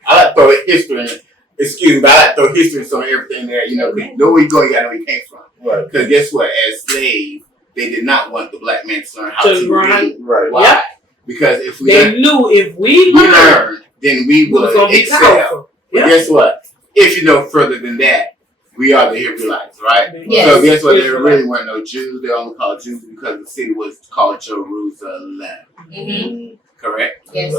I like to throw history in it. Excuse me, but I like to throw history in some of everything there. Know where you go, you gotta know where you came from. Right. Because guess what? As slaves, they did not want the black man to learn how to read. Right. Why? Yep. Because if knew if we learned, then we would excel. But guess what? If you know further than that, we are the Israelites, right? Yes. So guess what? There really weren't no Jews. They only called Jews because the city was called Jerusalem. Mm-hmm. Correct? Yes.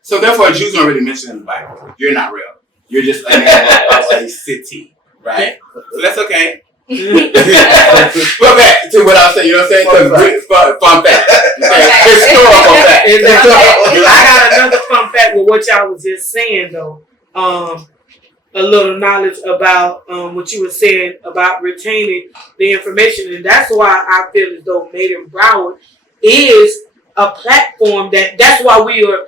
So therefore, Jews aren't really mentioned in the Bible. You're not real. You're just a man of a city, right? So that's okay. Go back to what I was saying. You know what I'm saying? Fun fact. Historical fact. I got another fun fact with what y'all was just saying though. A little knowledge about what you were saying about retaining the information, and that's why I feel as though Made in Broward is a platform that's why we are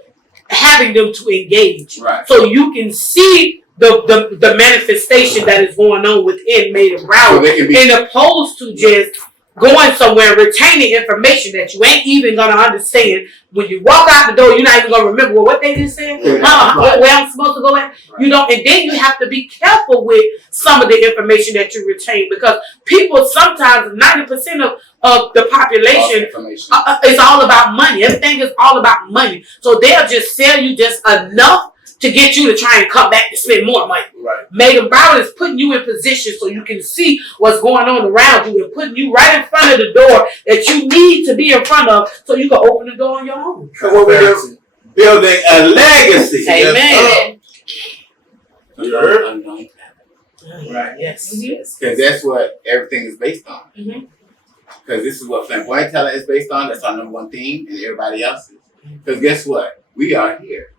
having them to engage, right? So you can see the manifestation that is going on within Made in Broward, in opposed to just going somewhere and retaining information that you ain't even gonna understand. When you walk out the door, you're not even gonna remember what they just said, where I'm supposed to go at. Right. And then you have to be careful with some of the information that you retain, because people sometimes 90% of the population is all about money. Everything is all about money. So they'll just sell you just enough to get you to try and come back to spend more money. Right. Made in Broward is putting you in position so you can see what's going on around you and putting you right in front of the door that you need to be in front of so you can open the door on your own. So what we're doing, building a legacy. Amen. Right. Yes. Because that's what everything is based on. Because this is what flamboyant talent is based on. That's our number one theme, and everybody else's. Because guess what? We are here.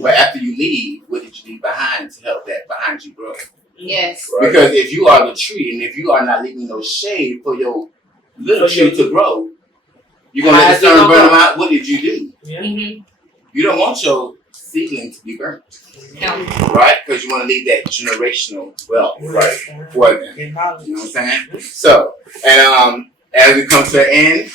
But after you leave, what did you leave behind to help that behind you grow? Yes. Right. Because if you are the tree, and if you are not leaving no shade for your little tree to grow, you're going to let the sun burn them out. What did you do? Yeah. You don't want your seedling to be burnt. No. Right? Because you want to leave that generational wealth for them. You know what I'm saying? So, and as we come to an end,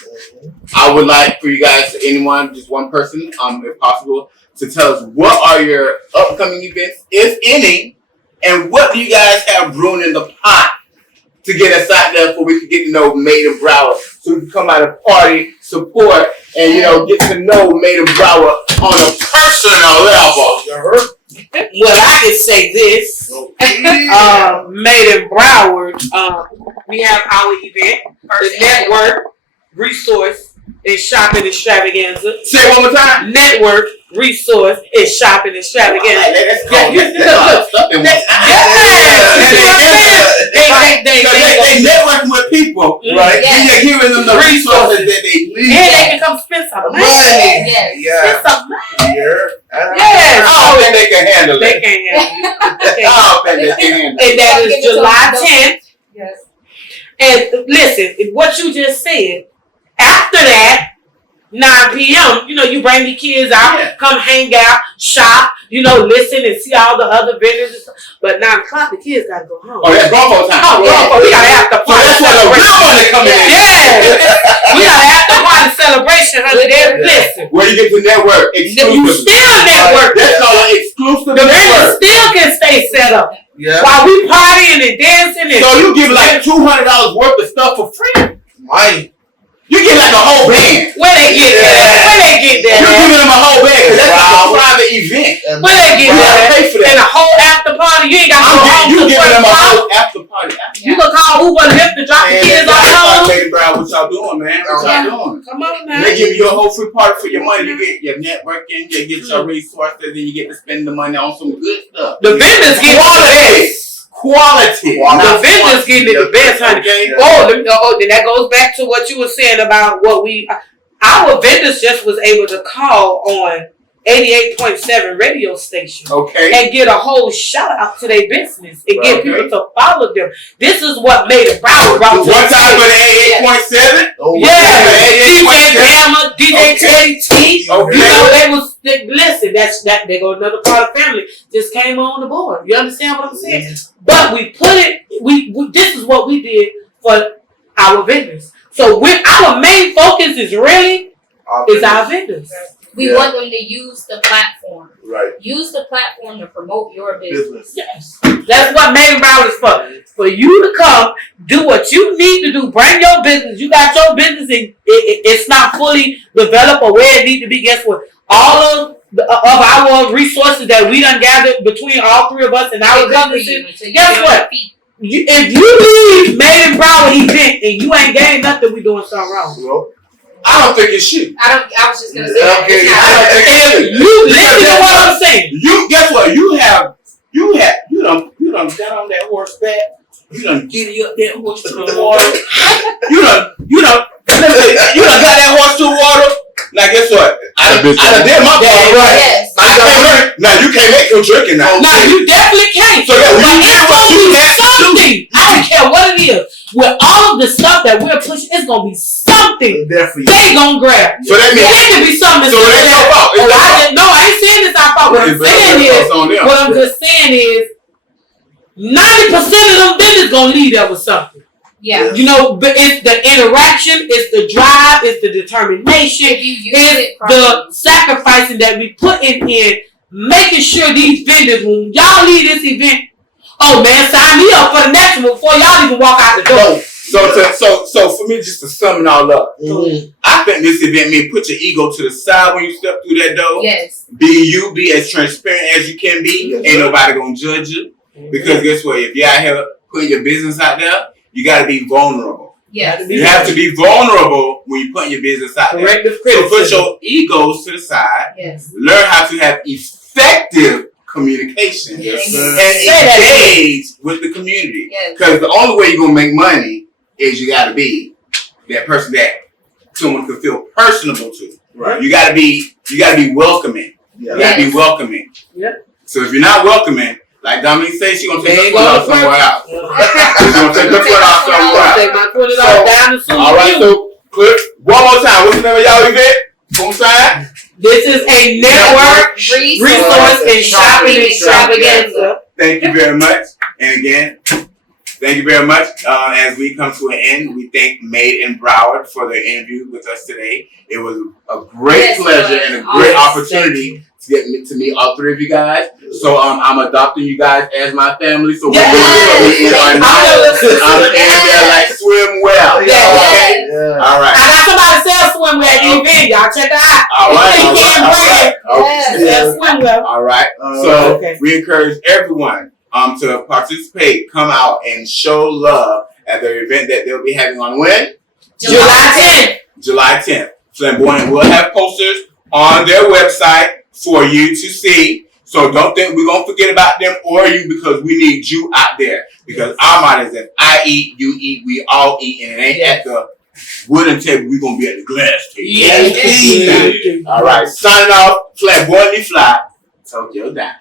I would like for you guys, anyone, just one person, if possible, to tell us what are your upcoming events, if any, and what do you guys have brewing in the pot to get us out there so we can get to know Made in Broward so we can come out and party, support, and get to know Made in Broward on a personal level. Well, I can say this. Made in Broward, we have our event, the network, resource, and shopping extravaganza. Say it one more time. Network, resource, and shopping extravaganza. Let's go. They networking with people, right? And you're giving them the resources that they need. And they can come spend some money. Yes. Spend some money. I don't think they can handle They it. can't handle it. I don't think they can handle it. And that is July 10th. Yes. And listen, what you just said, after that, 9 p.m., you bring the kids out, come hang out, shop, listen and see all the other vendors and stuff. But 9 o'clock, the kids got to go home. Oh, that's grown folk time. Oh, grown folk. We got to have the So party. that's where the real money come in. Yeah. We got to have the party celebration, honey. Listen. Where you get to network You exclusively. still network. That's called an exclusive The vendors network. still can stay set up. Yeah. While we partying and dancing and... So you give like $200 worth of stuff for free. Why? You get like a whole band. Where they get that? Where they get that? You're giving them a whole band because that's like a private event. Where they get You gotta that? pay for that. And a whole after party. You ain't got to go home You till giving them a 12 o'clock. whole after party. You can call Uber Lyft to drop the kids off home. Made in Broward, what y'all doing, man? What y'all doing? Come on now. They give you a whole free party for your money. You get your networking, you get your resources, and you get to spend the money on some good stuff. The vendors get Quality. The vendors getting it the best, honey. Okay. Then that goes back to what you were saying about our vendors just was able to call on 88.7 radio station. Okay. And get a whole shout out to their business and get people to follow them. This is what Made In Broward brought to One the time for table. the 88.7? Yeah, DJ 88.7. Bama, DJ Teddy T. Okay. Listen, they go another part of the family just came on the board. You understand what I'm saying? Yes. But we put it. We this is what we did for our vendors. So our main focus is really our vendors. We want them to use the platform. Right. Use the platform to promote your business. Yes, that's what Made In Broward is for. For you to come, do what you need to do. Bring your business. You got your business, and it's not fully developed or where it needs to be. Guess what? All of our resources that we done gathered between all three of us and our businesses. Guess what? If you leave Made In Broward event and you ain't gained nothing, we doing something wrong. Well, I don't think it's shit. I was just gonna say that. Okay. I don't think it's shit. You listen to what I'm saying. You guess what? You done got on that horseback. You done giddy up that horse to the water. you done got that horse to the water. Now guess what? I done did my part right. Yes. Now you can't make him drinking now. No, you definitely can't. So that But we it's did what gonna you be had to do. something. I don't care what it is. With all of the stuff that we're pushing, it's gonna be something there for you. they gonna grab. So that means It can be something. So it ain't your fault. It's their fault. No, I ain't saying it's our fault. What I'm saying is, just saying is, 90% of them vendors gonna leave there with something. Yeah. But it's the interaction, it's the drive, it's the determination, If you use it's it properly. the sacrificing that we put in, making sure these vendors, when y'all leave this event, oh man, sign me up for the next one before y'all even walk out the door. So for me, just to sum it all up, I think this event means put your ego to the side when you step through that door. Yes. Be you, be as transparent as you can be. Ain't nobody gonna judge you. Because guess what? If you're out here putting your business out there, you gotta be vulnerable. Yes. You have to be vulnerable when you're putting your business out there. Corrective So criticism. put your egos to the side. Yes. Learn how to have effective communication Yes. and engage with the community. Yes. Because the only way you're gonna make money is you gotta be that person that someone can feel personable to. Right. You gotta be welcoming. Yeah. You gotta be welcoming. Yep. So if you're not welcoming, like Dominique says, she's gonna take There her you foot go. off somewhere else. She's gonna take her foot off somewhere else. Take my $20 So, down the suit. All right, so Cliff, one more time. What's the name of y'all event? Boom sign. This is a network resource and shopping extravaganza. Thank you very much. And again, thank you very much. As we come to an end, we thank Made in Broward for their interview with us today. It was a great pleasure and a great opportunity to get to meet all three of you guys. So I'm adopting you guys as my family. So we're going to put me in right now. I'm in there like swim well. Yeah. Okay? Yeah. All swimwear at the event. Y'all check it out. All right. That's swimwear. All right. Oh, So okay. we encourage everyone to participate, come out and show love at their event that they'll be having on when? July 10th. July 10th. Flamboyant will have posters on their website for you to see. So don't think we're going to forget about them or you, because we need you out there. Because our motto is if I eat, you eat, we all eat, and it ain't at the wooden table, we're going to be at the glass table. Yes. All right. Signing off, Flamboyantly Fly, Tokyo Down.